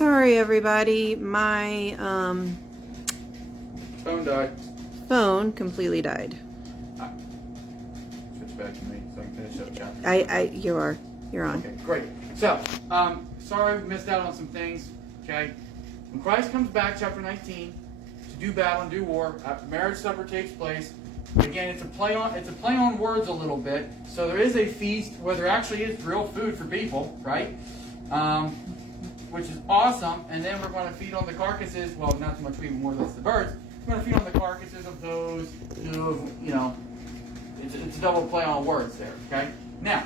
Sorry, everybody. My Phone died. phone completely died. Switch back to me so I can finish up chapter. You're on. Okay, great. So, sorry we missed out on some things. Okay, when Christ comes back, chapter 19, to do battle and do war, marriage supper takes place. Again, it's a play on words a little bit. So there is a feast where there actually is real food for people, right? Which is awesome. And then we're going to feed on the carcasses. Well, not so much we, more or less the birds. We're going to feed on the carcasses of those who, it's a double play on words there. Okay. Now,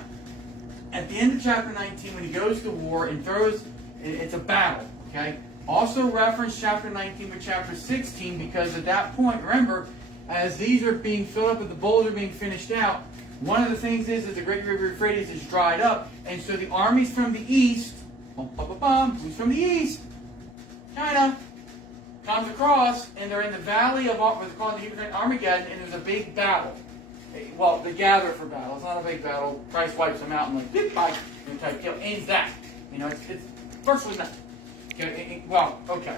at the end of chapter 19, when he goes to war and throws, it's a battle. Okay. Also reference chapter 19 with chapter 16 because at that point, remember, as these are being filled up and the bowls are being finished out, one of the things is that the great river Euphrates is dried up, and so the armies from the east, who's from the east? China, comes across, and they're in the valley of what they call the Hebrew Armageddon, and there's a big battle. Well, they gather for battle. It's not a big battle. Christ wipes them out and like, beep, bye, and type kill. Ends that. It's virtually nothing. Okay. Okay.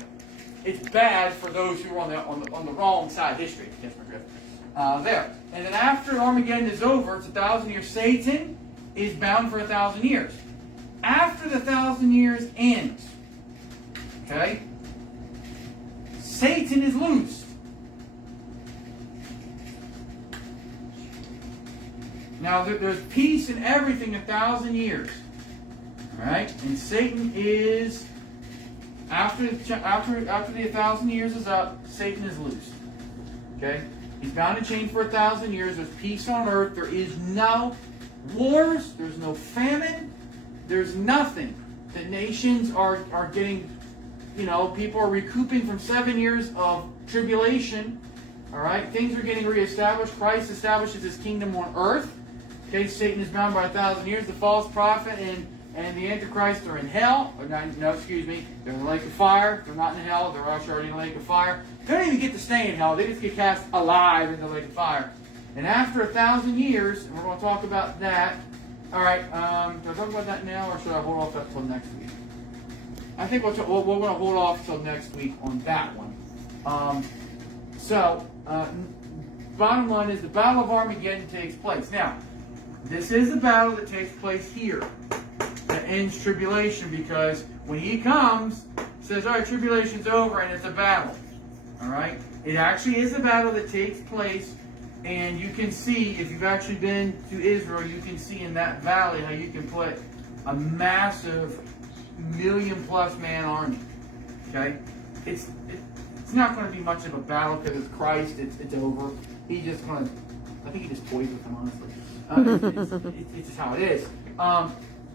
It's bad for those who are on the wrong side of history. There. And then after Armageddon is over, it's 1,000 years. Satan is bound for 1,000 years. After the 1,000 years ends, okay, Satan is loosed. Now there's peace in everything 1,000 years. All right, and Satan is. After the 1,000 years is up, Satan is loosed. Okay? He's bound and chained for 1,000 years. There's peace on earth. There is no wars. There's no famine. There's nothing. The nations are getting, people are recouping from 7 years of tribulation. All right? Things are getting reestablished. Christ establishes his kingdom on earth. Okay? Satan is bound by 1,000 years. The false prophet and the Antichrist are in hell. They're in the lake of fire. They're not in hell. They're actually already in the lake of fire. They don't even get to stay in hell. They just get cast alive into the lake of fire. And after 1,000 years, and we're going to talk about that. All right, do I talk about that now, or should I hold off until next week? I think we're going to hold off until next week on that one. Bottom line is the Battle of Armageddon takes place. Now, this is the battle that takes place here. That ends tribulation, because when he comes, he says, all right, tribulation's over, and it's a battle. All right? It actually is a battle that takes place, and you can see, if you've actually been to Israel, you can see in that valley how you can put a massive 1 million+ man army. Okay? It's not going to be much of a battle because it's Christ. It's over. I think he just toys with them, honestly. It's just how it is.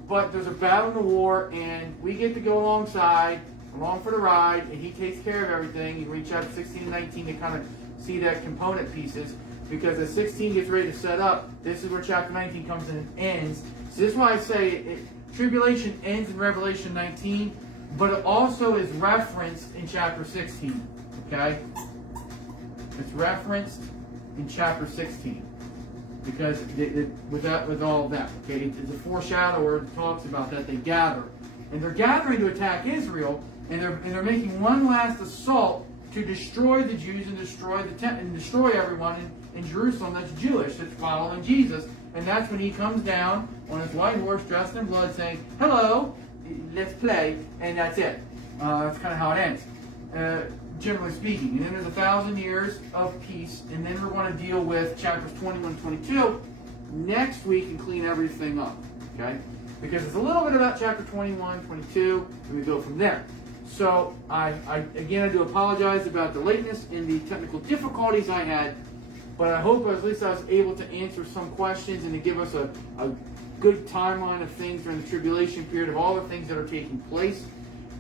But there's a battle in the war, and we get to go along for the ride, and he takes care of everything. You reach out to 16 and 19 to kind of see that component pieces, because as 16 gets ready to set up, this is where chapter 19 comes in and ends. So this is why I say tribulation ends in Revelation 19, but it also is referenced in chapter 16. Okay? It's referenced in chapter 16. Because with all of that, okay, it's a foreshadower that talks about that they gather, and they're gathering to attack Israel, and they're making one last assault to destroy the Jews and destroy the temple and destroy everyone in Jerusalem that's Jewish, that's following Jesus, and that's when he comes down on his white horse, dressed in blood, saying, "Hello, let's play," and that's it. That's kind of how it ends. Generally speaking. And then there's 1,000 years of peace, and then we're going to deal with chapters 21 and 22 next week and clean everything up. Okay? Because it's a little bit about chapter 21, 22, and we go from there. So, I do apologize about the lateness and the technical difficulties I had, but I hope at least I was able to answer some questions and to give us a good timeline of things during the tribulation period, of all the things that are taking place.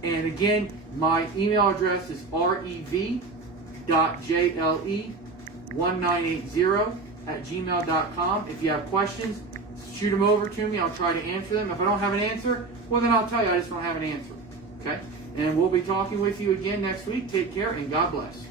And again, my email address is rev.jle1980@gmail.com. If you have questions, shoot them over to me. I'll try to answer them. If I don't have an answer, well, then I'll tell you I just don't have an answer. Okay? And we'll be talking with you again next week. Take care, and God bless.